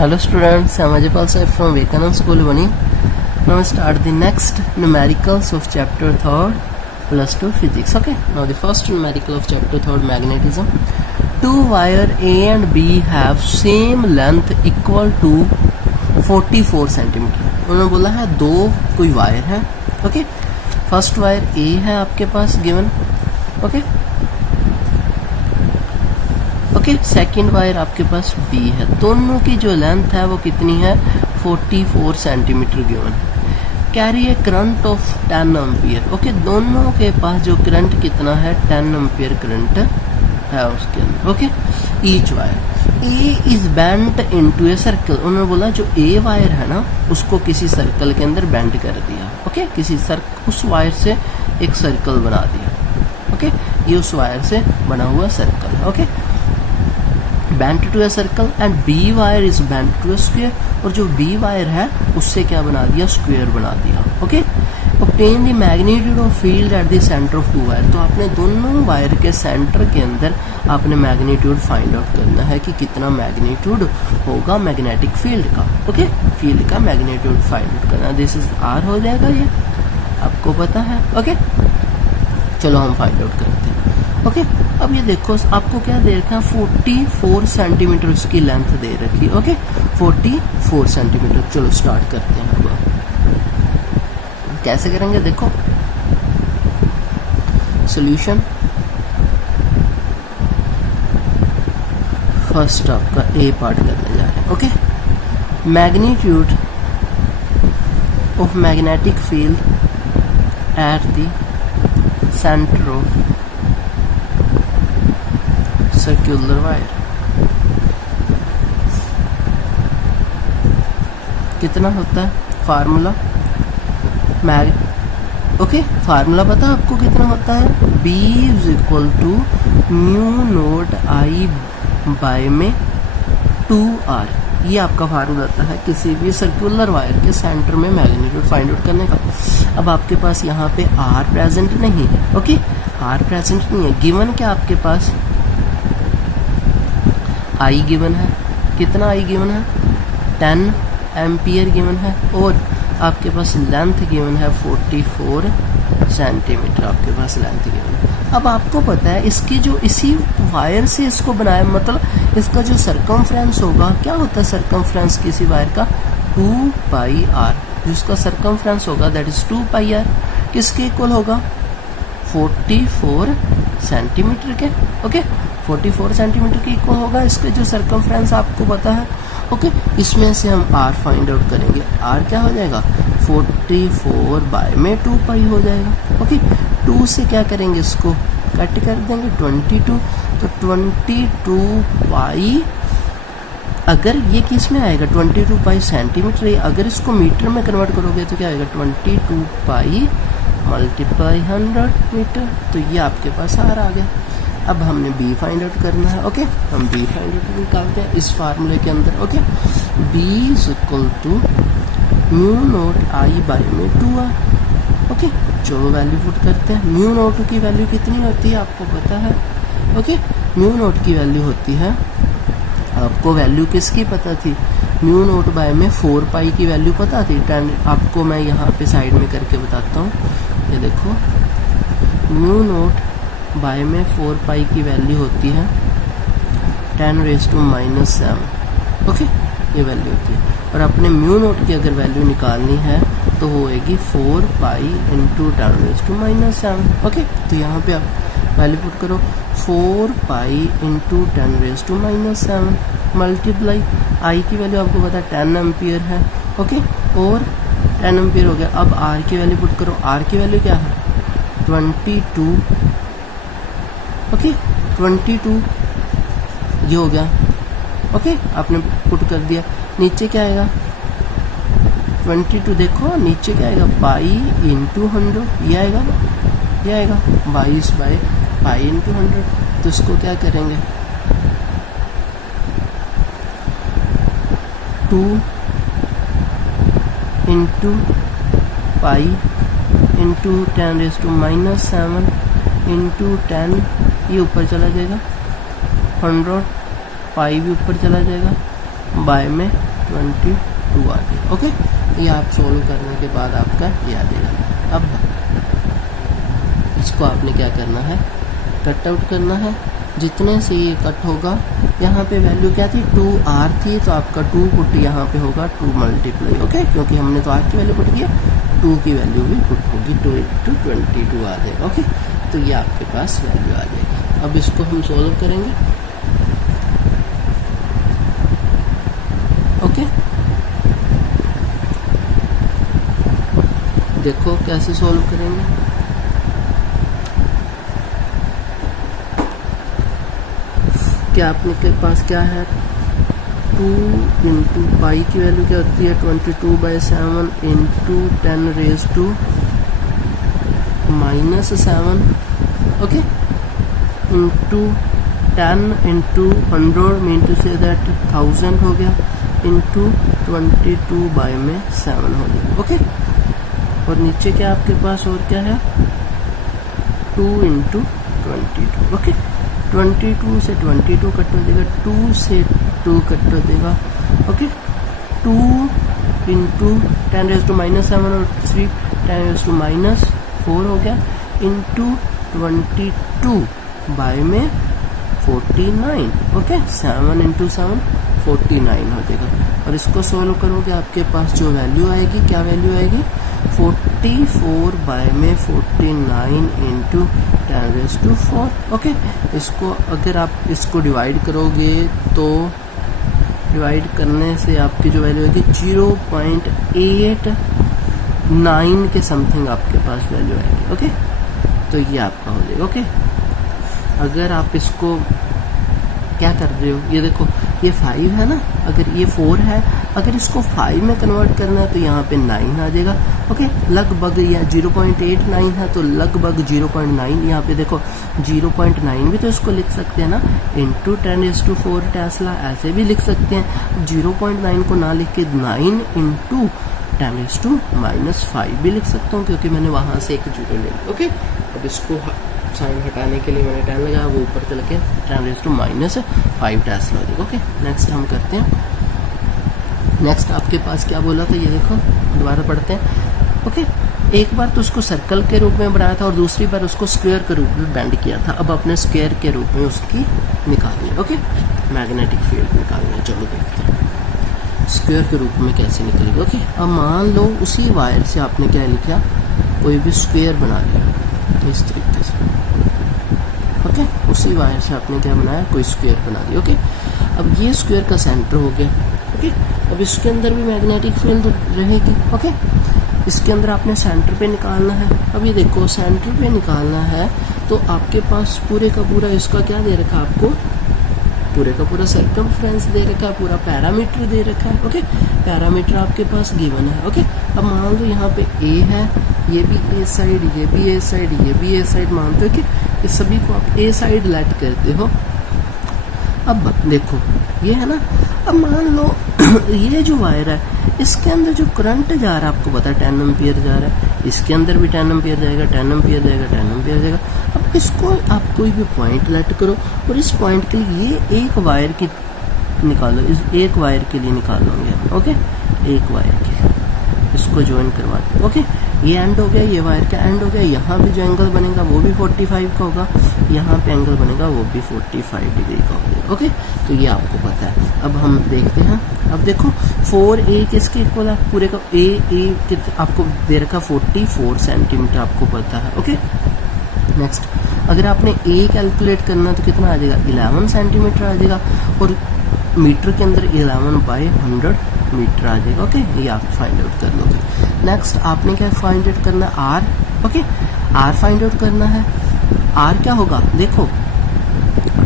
Hello students, I am Ajaypal sir from Vivekananda School Bani. Now start the next numericals of chapter 3rd plus 2 physics. Okay, now the first numerical of chapter 3rd magnetism. Two wire A and B have same length equal to 44 centimeter. उन्होंने बोला है दो कोई wire है. Okay, first wire A है आपके पास given. Okay, second wire आपके पास B है. दोनों की जो लेंथ है वो कितनी है 44 centimetre given. Carry A current of 10 ampere. Okay, दोनों के पास जो करंट कितना है 10 एम्पियर करंट है उसके अंदर. Okay, each wire A is bent into a circle. उन्होंने बोला जो ए वायर है ना उसको किसी सर्कल के अंदर बेंड कर दिया. ओके, उस वायर से एक सर्कल बना दिया. ओके, ये उस वायर से बना हुआ circle. Okay, bent to a circle and B wire is bent to a square. और जो बी वायर है उससे क्या बना दिया, स्क्वायर बना दिया. Okay, obtain the magnitude of field at the centre of two wire. तो आपने दोनों वायर के सेंटर के अंदर आपने मैग्नीट्यूड फाइंड आउट करना है कि कितना मैग्नीट्यूड होगा मैग्नेटिक फील्ड का. ओके, फील्ड का मैग्नीट्यूड फाइंड आउट करना. दिस इज आर हो जाएगा, ये आपको पता है. ओके, चलो हम फाइंड आउट करते हैं. ओके, अब ये देखो आपको क्या दे रखा है 44 सेंटीमीटर उसकी लेंथ दे रखी है. Okay, 44 centimetre. चलो स्टार्ट करते हैं. अब कैसे करेंगे देखो, सॉल्यूशन फर्स्ट आपका ए पार्ट करने जा रहे हैं. Okay, magnitude of magnetic field at the centre of circular wire कितना होता है, फार्मूला ओके, फार्मूला पता आपको कितना होता है, B is equal to mu naught I by में 2R. ये आपका फार्मूला होता है किसी भी सर्कुलर वायर के सेंटर में मैग्नीट्यूड फाइंड आउट करने का. अब आपके पास यहाँ पे R प्रेजेंट नहीं है. ओके, R प्रेजेंट नहीं है. गिवन क्या आपके पास I गिवन है. कितना I गिवन है 10 एम्पियर गिवन है. और आपके पास लेंथ गिवन है 44 सेंटीमीटर आपके पास लेंथ गिवन है. अब आपको पता है इसकी जो इसी वायर से इसको बनाया, मतलब इसका जो सरकमफ्रेंस होगा, क्या होता है सरकमफ्रेंस किसी वायर का 2 पाई आर. जिसका सरकमफ्रेंस होगा दैट इज 2 पाई आर. किसके इक्वल होगा 44 सेंटीमीटर के. ओके, 44 सेंटीमीटर के इक्वल होगा इसके जो सरकमफ्रेंस आपको पता है. ओके, इसमें से हम R फाइंड आउट करेंगे. R क्या हो जाएगा 44 बाय में 2 पाई हो जाएगा. ओके, 2 से क्या करेंगे इसको कट कर देंगे 22. तो 22 पाई अगर ये किस में आएगा 22 पाई सेंटीमीटर. अगर इसको मीटर में कन्वर्ट करोगे तो क्या आएगा 22 पाई मल्टीप्लाई 100 मीटर. तो ये आपके पास R आ गया. अब हमने B फाइंड आउट करना है. ओके, हम B फाइंड आउट निकालते हैं इस फार्मूले के अंदर. Okay, B is equal to mu naught I by में 2R. ओके, चलो वैल्यू पुट करते हैं. म्यू नोट की वैल्यू कितनी होती है आपको पता है. ओके, म्यू नोट की वैल्यू होती है, आपको वैल्यू किसकी पता थी, म्यू नोट बाय में 4 पाई की वैल्यू पता थी. 10 आपको मैं यहाँ पे साइड में करके बताता हूँ. ये देखो म्यू नोट बाय में 4 पाई की वैल्यू होती है 10⁻⁻⁷. ओके, ये वैल्यू होती है. और अपने म्यू नोट की अगर वैल्यू निकालनी है तो होएगी 4 पाई इंटू 10⁻⁷. ओके, तो यहाँ पे आप वैल्यू पुट करो 4 पाई इंटू 10⁻⁷ मल्टीप्लाई आई की वैल्यू आपको पता है 10 एम्पियर है. ओके, और 10 एम्पियर हो गया. अब R की वैल्यू पुट करो. R की वैल्यू क्या है 22. ओके, 22 ये हो गया. ओके, आपने पुट कर दिया. नीचे क्या आएगा 22. देखो नीचे क्या आएगा पाई इंटू 100. ये आएगा ना, ये आएगा 22 बाई पाई इंटू 100. तो इसको क्या करेंगे 2 इंटू पाई इंटू 10⁻⁻⁷ इंटू 10. ये ऊपर चला जाएगा 100 पाई भी ऊपर चला जाएगा बाय में 22 आ गया। ओके, ये आप सोल्व करने के बाद आपका ये आ जाएगा। अब इसको आपने क्या करना है, कट आउट करना है। जितने से ये कट होगा, यहाँ पे वैल्यू क्या थी 2r थी, तो आपका 2 पुट यहाँ पे होगा 2 मल्टीप्लाई। ओके, क्योंकि हमने तो r की वैल्यू पुट किया, 2 की वैल्यू भी पुट होगी, 2 × 22 आ जाएगा। ओके, तो ये आपके पास वैल्यू आ जाएगी। अब इसको हम सोल्व करेंगे। ओके, देखो कैसे सोल्व करेंगे। क्या आपने के पास क्या है, 2 × पाई की वैल्यू क्या होती है 22/7 × 10⁻⁻⁷ okay, into 10 × 100 mean to say that 1000 हो गया, इंटू 22/7 हो गया। ओके, और नीचे क्या आपके पास और क्या है 2 × 22। ओके, 22 से 22 कट हो जाएगा, 2 से 2 कट हो जाएगा। ओके, 2 × 10⁻⁻7 और 3 10⁻⁻4 हो गया, इंटू 22/49। ओके, 7 × 7 49 हो जाएगा। और इसको सोल्व करोगे, आपके पास जो वैल्यू आएगी, क्या वैल्यू आएगी 44/49 × 10⁻⁴। ओके, इसको अगर आप इसको डिवाइड करोगे तो डिवाइड करने से आपकी जो वैल्यू आएगी 0.89 के समथिंग आपके पास वैल्यू आएगी। ओके, तो ये आपका हो जाएगा। ओके, अगर आप इसको क्या कर रहे हो, ये देखो ये 5 है ना, अगर ये 4 है, अगर इसको 5 में कन्वर्ट करना है तो यहाँ पे 9 आ जाएगा। ओके, लगभग या 0.89 है तो लगभग 0.9, यहाँ पे देखो 0.9 भी तो इसको लिख सकते हैं ना, इंटू 10⁻⁴ टेस्ला ऐसे भी लिख सकते हैं। 0.9 को ना लिख के 9 × 10⁻⁻5 भी लिख सकता हूँ, क्योंकि मैंने वहाँ से एक 0 ले लिया। ओके, अब इसको साइन हटाने के लिए मैंने 10 लगाया, वो ऊपर चल के 10⁻⁻5 टेस्ला हो जाएगा। ओके, नेक्स्ट हम करते हैं। नेक्स्ट आपके पास क्या बोला था, ये देखो दोबारा पढ़ते हैं। ओके, एक बार तो उसको सर्कल के रूप में बनाया था और दूसरी बार उसको स्क्वायर के रूप में बेंड किया था। अब अपने स्क्वायर के रूप में उसकी निकालनी है। ओके, मैग्नेटिक फील्ड निकालनी है। चलो देखते हैं स्क्वायर के रूप में कैसे निकलेगी। ओके, अब मान लो उसी वायर से आपने क्या लिखा, कोई भी स्क्वायर बना लिया इस तरीके से। ओके, उसी वायर से आपने क्या बनाया, कोई स्क्वायर बना दिया। ओके, अब ये स्क्वायर का सेंटर हो गया। ओके, अब इसके अंदर भी मैग्नेटिक फील्ड रहेगी। ओके, इसके अंदर आपने सेंटर पे निकालना है। अब ये देखो सेंटर पे निकालना है तो आपके पास पूरे का पूरा इसका क्या दे रखा है, आपको पूरे का पूरा सर्कमफ्रेंस दे रखा है, पूरा पैरामीटर दे रखा है। ओके, पैरामीटर आपके पास गिवन है। ओके, अब मान लो यहाँ पे ए है, ये भी ए साइड, ये भी ए साइड, ये भी ए साइड, मानते हो कि इस सभी को आप ए साइड लेट करते हो। अब देखो ये है ना, अब मान लो ये जो वायर है इसके अंदर जो करंट जा रहा है आपको पता है 10 एम्पियर जा रहा है, इसके अंदर भी 10 एम्पियर जाएगा, 10 एम्पियर जाएगा, 10 एम्पियर जाएगा। अब इसको आप कोई भी पॉइंट लेट करो और इस पॉइंट के लिए ये एक वायर की निकालो, इस एक वायर के लिए निकाल लोगे। ओके, एक वायर के लिए इसको ज्वाइन करवा दो। ओके, ये एंड हो गया, ये वायर का एंड हो गया। यहाँ पे जो एंगल बनेगा वो भी 45 का होगा, यहाँ पे एंगल बनेगा वो भी 45 डिग्री का होगा। ओके, तो ये आपको पता है। अब हम देखते हैं। अब देखो 4a किसके इक्वल है, पूरे का ए आपको दे रखा 44 सेंटीमीटर, आपको पता है। ओके, नेक्स्ट अगर आपने a कैलकुलेट करना तो कितना आ जाएगा 11 सेंटीमीटर आ जाएगा, और मीटर के अंदर 11/100 मीटर आ जाएगा। ओके, ये आप फाइंड आउट कर लोगे। नेक्स्ट आपने क्या फाइंड आउट करना है, R. Okay, R find out करना है। आर क्या होगा, देखो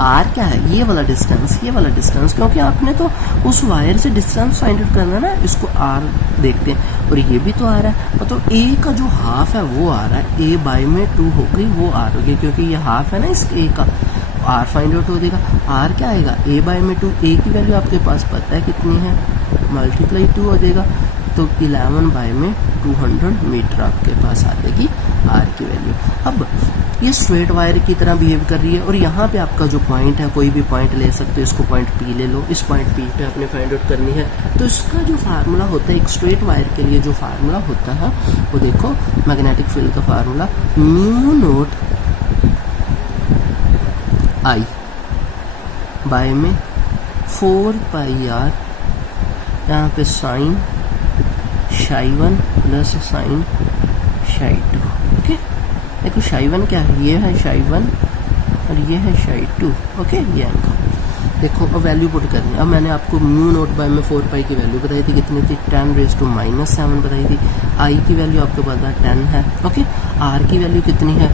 आर क्या है, ये वाला डिस्टेंस, ये वाला डिस्टेंस, क्योंकि आपने तो उस वायर से डिस्टेंस फाइंड आउट करना है ना, इसको आर देखते हैं। और ये भी तो आ रहा है, मतलब ए का जो हाफ है वो आ रहा है, a/2 हो गई, वो आर हो गई, क्योंकि ये हाफ है ना इस ए का, आर फाइंड आउट हो जाएगा। आर क्या आएगा, a/2, ए की वैल्यू आपके पास पता है कितनी है, मल्टीप्लाई 2 हो जाएगा, तो 11/200 मीटर आपके पास आ जाएगी आर की वैल्यू। अब ये स्ट्रेट वायर की तरह बिहेव कर रही है और यहाँ पे आपका जो पॉइंट है, कोई भी पॉइंट ले सकते हो, इसको पॉइंट पी ले लो, इस पॉइंट पी पे आपने फाइंड आउट करनी है। तो इसका जो फार्मूला होता है एक स्ट्रेट वायर के लिए, जो फार्मूला होता है वो देखो, मैग्नेटिक फील्ड का formula mu naught I by में 4 पाई आर, यहाँ पे साइन शाई 1 प्लस साइन शाई 2। ओके, देखो शाई 1 क्या है, ये है शाई 1 और ये है शाई 2। ओके, ये एंगल देखो। अब वैल्यू पुट करनी है। अब मैंने आपको म्यू नोट बाय में 4 पाई की वैल्यू बताई थी, कितनी थी, 10⁻⁻7 बताई थी। आई की वैल्यू आपको पता 10 है। ओके, आर की वैल्यू कितनी है,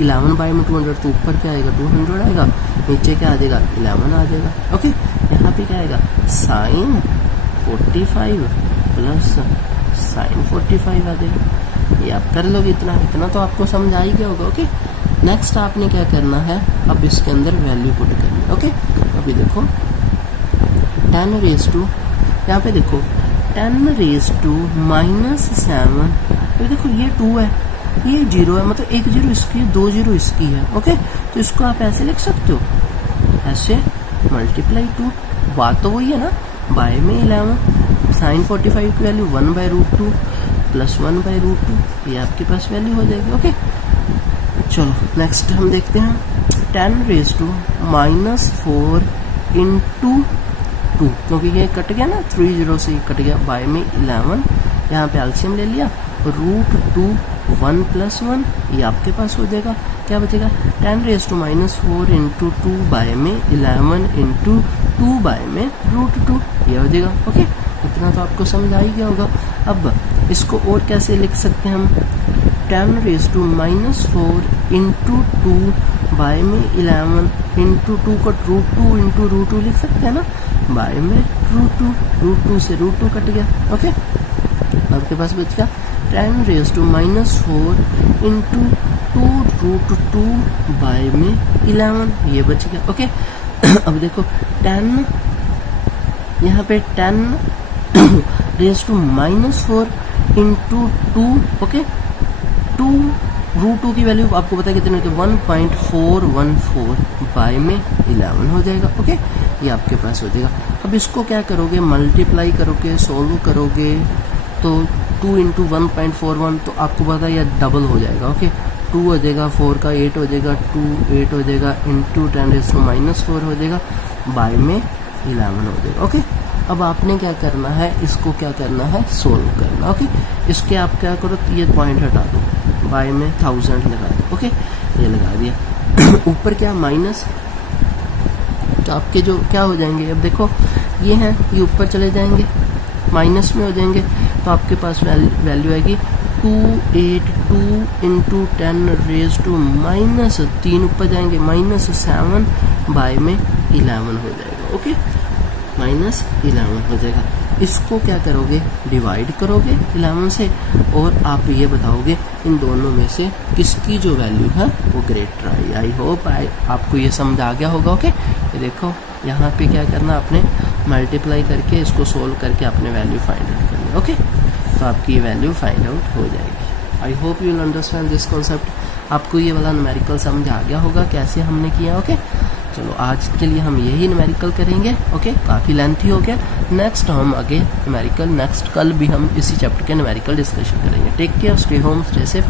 11 बाय में 200, तो ऊपर क्या आएगा 200 आएगा, नीचे क्या आ जाएगा 11 आ जाएगा। ओके, यहाँ पे क्या आएगा साइन 45 प्लस साइन 45 आ जाएगा। ये आप कर लोगे, इतना तो आपको समझ आ ही गया होगा। ओके, नेक्स्ट आपने क्या करना है, अब इसके अंदर वैल्यू पुट करनी है। ओके, अभी देखो 10⁻², यहाँ पे देखो 10⁻⁻7, तो देखो ये 2 है, ये 0 है, मतलब एक 0 इसकी है, 2 0 इसकी है। ओके, तो इसको आप ऐसे लिख सकते हो, ऐसे मल्टीप्लाई 2, बात तो वही है ना, बाय में 11, साइन 45 की वैल्यू 1/√2 प्लस 1/√2, ये आपके पास वैल्यू हो जाएगी। ओके, चलो नेक्स्ट हम देखते हैं 10⁻⁻4 इंटू 2, क्योंकि ये कट गया ना, 3 0 से कट गया, बाय में 11, यहाँ पे एलसीएम ले लिया, √2 1 + 1, ये आपके पास हो जाएगा। क्या बचेगा 10⁻⁻4 इंटू 2 बाय में 11 इंटू 2 बाय में √2, ये हो जाएगा। ओके, इतना तो आपको समझ आ ही गया होगा। अब इसको और कैसे लिख सकते हैं हम, 10⁻⁻4 इंटू 2 बाय में 11 इंटू 2 को √2 इंटू √2 लिख सकते हैं ना, बाय में √2 से √2 कट गया। ओके, आपके पास बच गया 10⁻⁻4 इंटू 2√2 बाय में 11, ये बच गया। ओके, अब देखो 10, यहाँ पे 10⁻⁻4 इंटू 2, ओके, 2√2 की वैल्यू आपको पता है कितनी होती है, 1.414 बाय में 11 हो जाएगा। ओके, ये आपके पास हो जाएगा। अब इसको क्या करोगे, मल्टीप्लाई करोगे, सोल्व करोगे, तो 2 इंटू 1.41, तो आपको पता है ये डबल हो जाएगा। ओके, 2 हो जाएगा, 4 का 8 हो जाएगा, 2 8 हो जाएगा, इंटू 10⁻⁴ हो जाएगा, बाय में 11 हो जाएगा। ओके, अब आपने क्या करना है, इसको क्या करना है, सोल्व करना। ओके, इसके आप क्या करो, ये पॉइंट हटा दो, बाय में 1000 लगा दो। ओके, ये लगा दिया। ऊपर क्या माइनस, तो आपके जो क्या हो जाएंगे, अब देखो ये हैं, ये ऊपर चले जाएंगे, माइनस में हो जाएंगे, तो आपके पास वैल्यू आएगी 282 इंटू 10⁻⁻, 3 ऊपर जाएंगे, -7 बाय में 11 हो जाएगा। ओके, -11 हो जाएगा। इसको क्या करोगे, डिवाइड करोगे 11 से, और आप ये बताओगे इन दोनों में से किसकी जो वैल्यू है वो ग्रेटर आई। आई होप आपको ये समझ आ गया होगा। ओके, ये देखो यहाँ पे क्या करना, आपने मल्टीप्लाई करके इसको सोल्व करके आपने वैल्यू फाइंड आउट करनी। ओके, तो आपकी ये वैल्यू फाइंड आउट हो जाएगी। I hope you will understand this concept. आपको ये वाला न्यूमेरिकल समझ आ गया होगा कैसे हमने किया। ओके, चलो आज के लिए हम यही न्यूमेरिकल करेंगे। ओके, काफ़ी लेंथी हो गया। नेक्स्ट हम आगे न्यूमेरिकल, नेक्स्ट कल भी हम इसी चैप्टर के न्यूमेरिकल डिस्कशन करेंगे। Take care, stay home, stay safe.